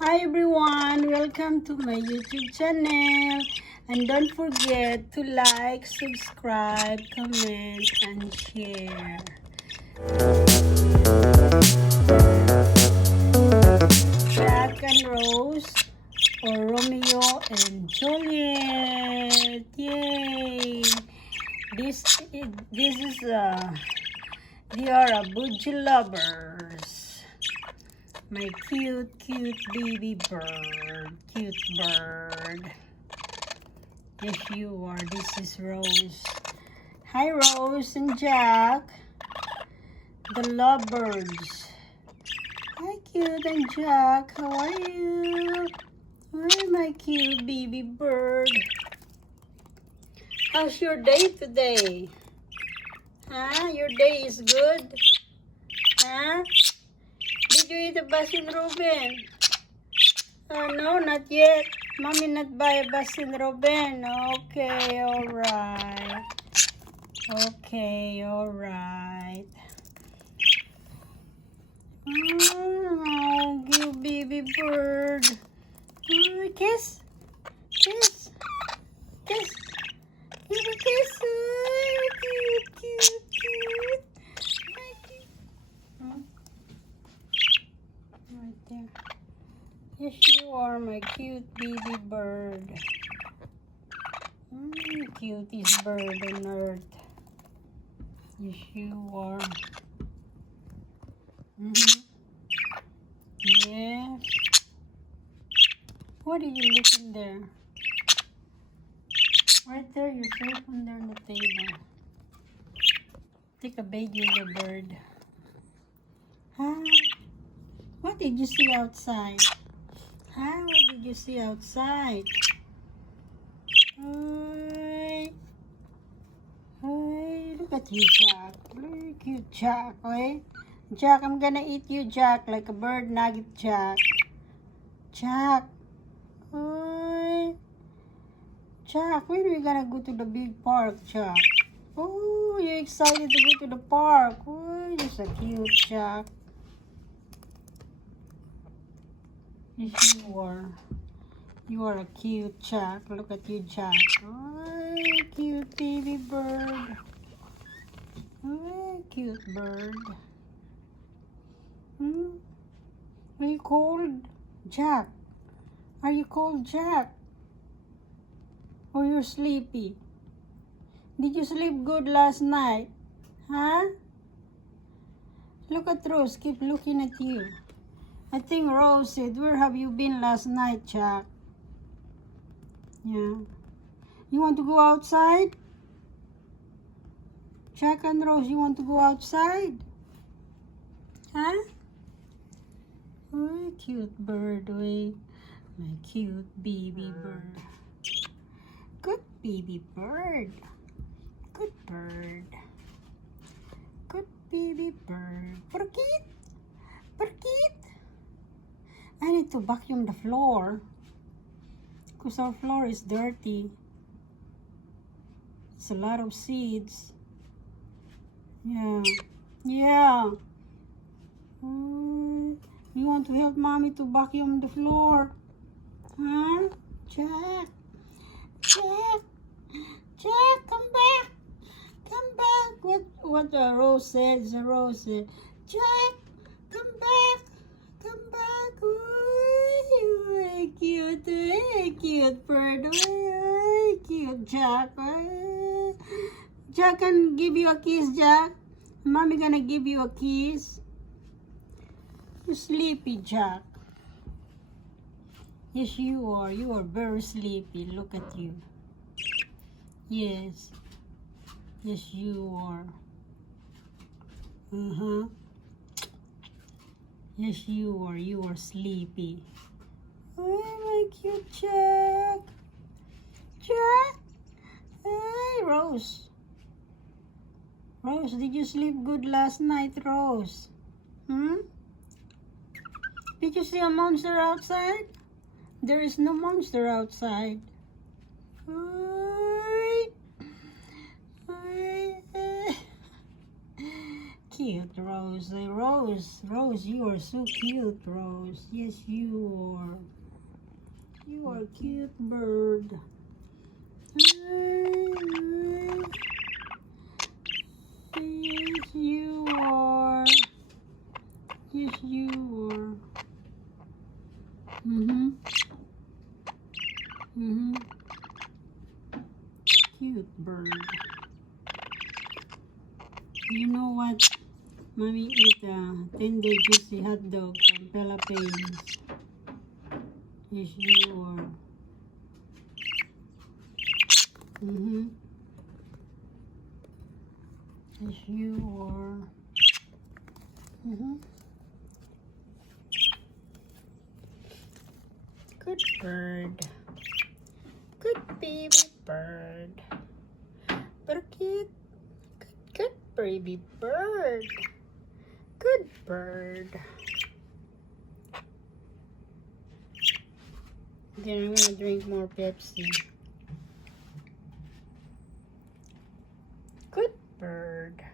Hi everyone, welcome to my YouTube channel, and don't forget to like, subscribe, comment, and share. Jack and Rose, or Romeo and Juliet. Yay! This is they are a Budgie lovers. My cute baby bird. Cute bird. Yes, you are. This is Rose. Hi, Rose and Jack. The lovebirds. Hi, Cute and Jack. How are you? Hi, my cute baby bird. How's your day today? Huh? Your day is good? Huh? Did you eat a Baskin Ruben? No, not yet. Mommy not buy a Baskin Ruben. Okay, alright. Okay, alright. Oh, you baby bird. Kiss. Kiss. Kiss. Give a kiss. Oh, cute. Right there. Yes, you are my cute baby bird. Cutest bird on earth. Yes, you are. Yes. What are you looking there? Right there, your cell phone there on the table. Take a video of your bird. Huh? What did you see outside? Huh? What did you see outside? Hi. Hi. Look at you, Jack. Look you, Jack. Okay? Jack, I'm gonna eat you, Jack, like a bird nugget, Jack. Jack. Hi. Jack, when are we gonna go to the big park, Jack? Oh, you're excited to go to the park. Oh, you're so cute, Jack. Yes, you are. You are a cute Jack. Look at you, Jack. Oh, cute baby bird. Oh, cute bird. Are you cold, Jack? Are you cold, Jack? Or you're sleepy? Did you sleep good last night? Huh? Look at Rose. Keep looking at you. I think Rose said, where have you been last night, Jack? Yeah. You want to go outside? Jack and Rose, you want to go outside? Huh? Oh, cute bird, wait. My cute baby bird. Good baby bird. Good bird. Good baby bird. Porkit. Porkit. I need to vacuum the floor because our floor is dirty. It's a lot of seeds. Yeah. Yeah. You want to help mommy to vacuum the floor? Huh? Jack. Jack. Jack, come back. Come back. What the Rose said? The Rose said, Jack, come back. Come back. Ooh, cute. Cute bird. Cute Jack. Jack can give you a kiss, Jack. Mommy gonna give you a kiss. You sleepy, Jack. Yes, you are. You are very sleepy. Look at you. Yes. Yes, you are. Yes, you are. You are sleepy. Oh, my cute Jack. Jack. Hey, Rose. Rose, did you sleep good last night, Rose? Did you see a monster outside? There is no monster outside. Cute cute, Rose. Rose, you are so cute, Rose. Yes, you are. You are a cute bird. Yes, you are. Yes, you are. Cute bird. You know what? Mommy eat a tender juicy hot dog from Philippines. Yes, you are. Yes, you are. Good bird. Good baby bird. Good, good baby bird. Good bird. Then I'm gonna drink more Pepsi. Good bird.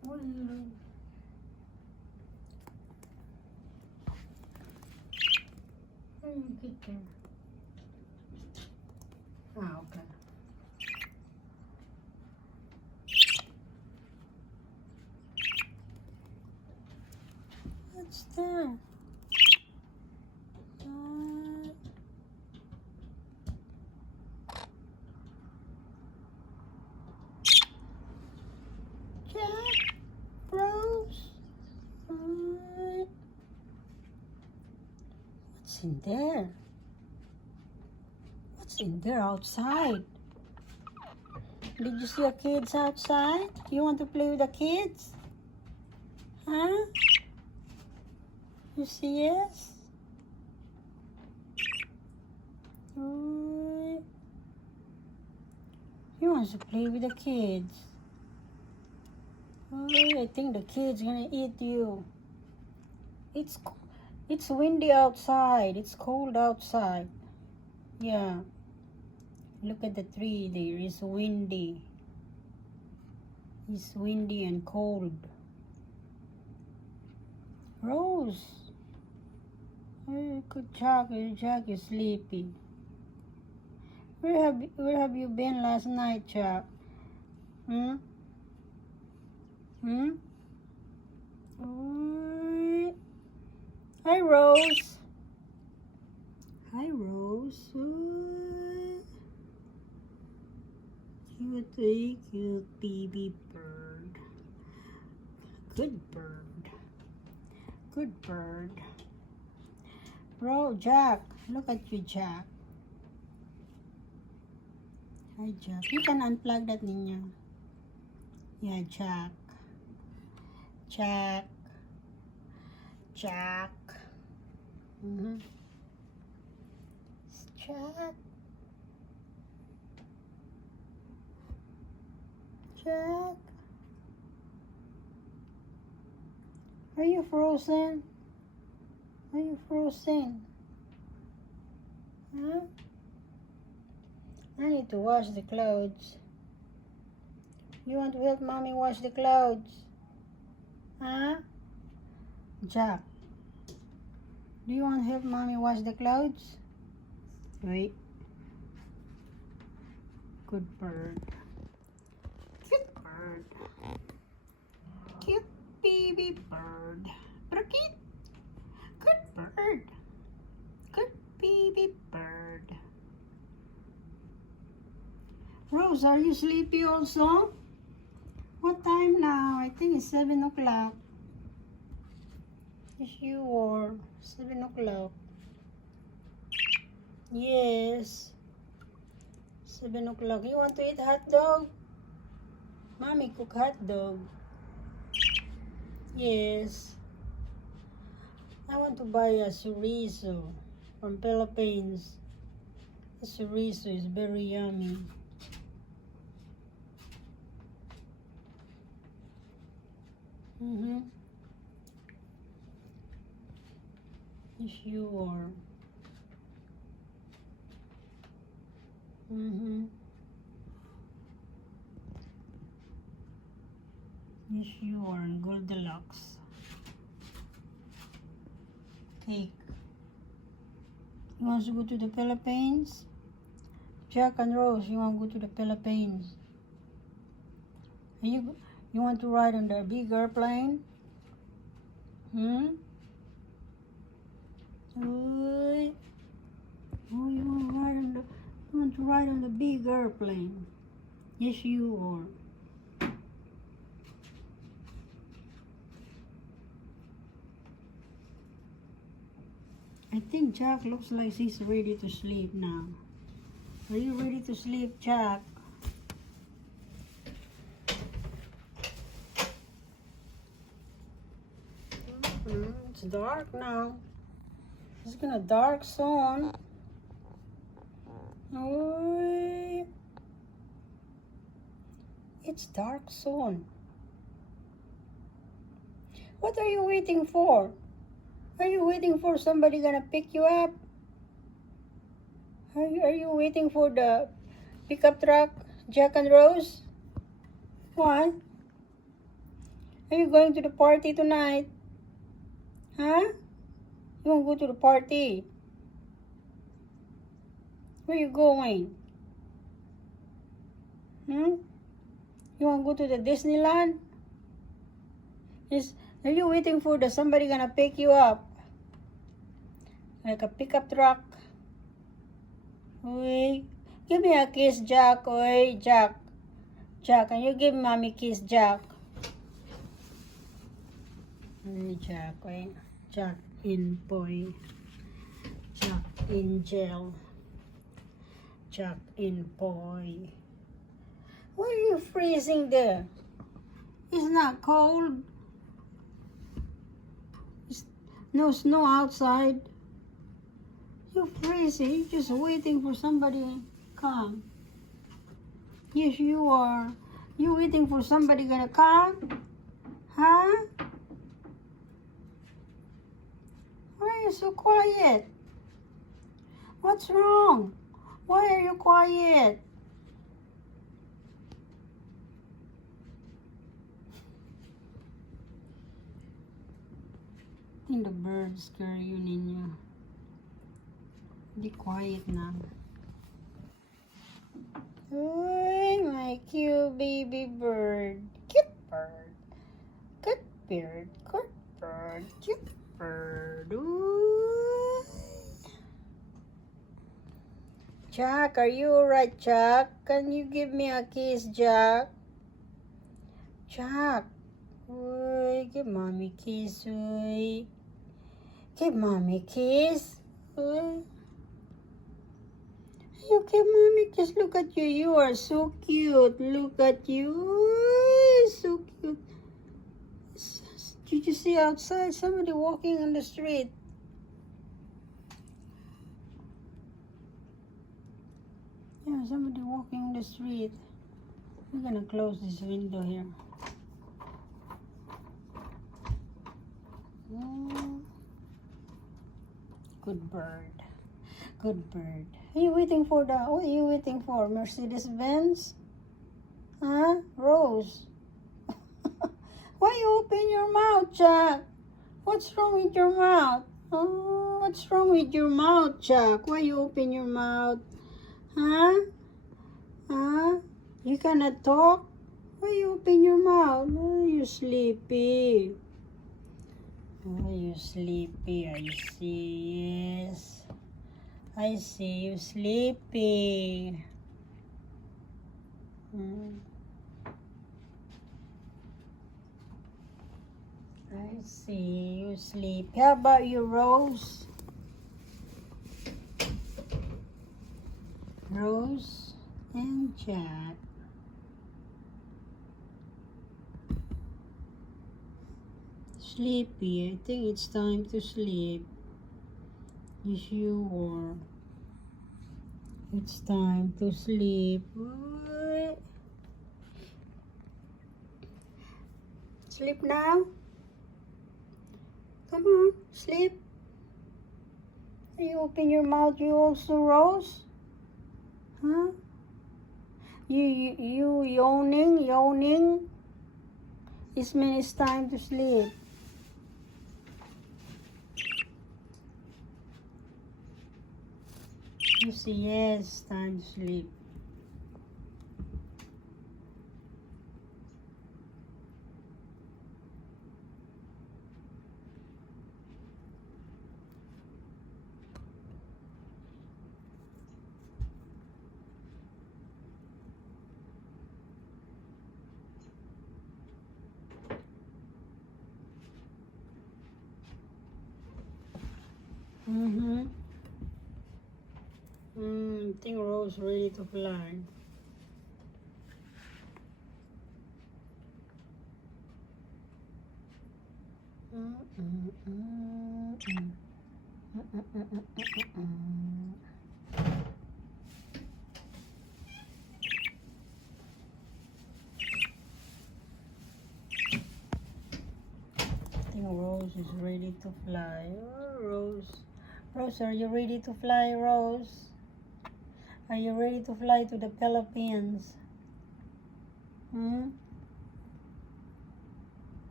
What are you doing? How do you get there? Ah, okay. What's that? Jack, Rose. What's in there? What's in there outside? Did you see the kids outside? You want to play with the kids? Huh? You see yes? He wants to play with the kids. I think the kids gonna eat you. It's windy outside. It's cold outside. Yeah. Look at the tree there. It's windy. It's windy and cold. Rose. Good Jack. Jack is sleepy. Where have you been last night, Jack? Hi, Rose. Hi, Rose. Cute baby bird. Good bird. Good bird. Jack. Look at you, Jack. Hi, Jack. You can unplug that ninyo. Yeah, Jack. Jack. Jack. Jack. Jack. Are you frozen? Are you frozen? Huh? I need to wash the clothes. You want to help mommy wash the clothes? Huh? Jack, do you want to help mommy wash the clothes? Wait. Good bird. Cute bird. Cute baby bird. Cute. Good bird. Good baby bird. Rose, are you sleepy also? What time now? I think it's 7 o'clock. Yes, you are. 7 o'clock. Yes. 7 o'clock. You want to eat hot dog? Mommy cook hot dog. Yes. I want to buy a chorizo from Philippines. The chorizo is very yummy. Mm-hmm. Yes, you are. Mm-hmm. Yes, you are in Goldilocks. Cake. You want to go to the Philippines? Jack and Rose, you want to go to the Philippines? You want to ride on the big airplane? Hmm? Oh, you want to ride on the big airplane? Yes, you are. I think Jack looks like he's ready to sleep now. Are you ready to sleep, Jack? It's dark now. It's gonna dark soon. Oh, it's dark soon. What are you waiting for? Are you waiting for somebody gonna pick you up? Are you waiting for the pickup truck, Jack and Rose? What? Are you going to the party tonight? Huh? You want to go to the party? Where you going? Hmm? You want to go to the Disneyland? Are you waiting for somebody gonna pick you up? Like a pickup truck? Oi, give me a kiss, Jack. Oi, Jack. Jack, can you give mommy a kiss, Jack? Oi, Jack. Oi. Jack in boy. Jack in jail. Jack in boy. Why are you freezing there? It's not cold. It's no snow outside. You're freezing. You're just waiting for somebody to come. Yes, you are. You waiting for somebody gonna come? Huh? Why are you so quiet? What's wrong? Why are you quiet? I think the birds scare you, Ninyo. Be quiet now. Hey, my cute baby bird. Cute bird. Good bird. Good bird. Cute bird. Ooh. Jack, are you alright, Jack? Can you give me a kiss, Jack? Jack. Oy, give mommy a kiss, oy. Give mommy a kiss. Oy. You give mommy a kiss. Look at you. You are so cute. Look at you. Oy, so cute. Did you see outside somebody walking on the street? Yeah, somebody walking on the street. We're gonna close this window here. Good bird. Good bird. Are you waiting for what are you waiting for? Mercedes Benz? Huh? Rose? Why you open your mouth, Jack? What's wrong with your mouth? Oh, what's wrong with your mouth, Jack? Why you open your mouth? Huh? Huh? You cannot talk? Why you open your mouth? Oh, you sleepy. Oh, you sleepy. I see. Yes. I see you sleepy. I see you sleep. How about you, Rose? Rose and Jack. Sleepy. I think it's time to sleep. Yes, you are. It's time to sleep. Sleep now. Come on, sleep. You open your mouth, you also, Rose? Huh? You yawning? This means it's time to sleep. You say yes, time to sleep. I think Rose ready to fly. I think Rose is ready to fly. Oh, Rose, are you ready to fly, Rose? Are you ready to fly to the Philippines?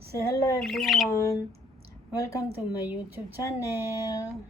Say hello, everyone. Welcome to my YouTube channel.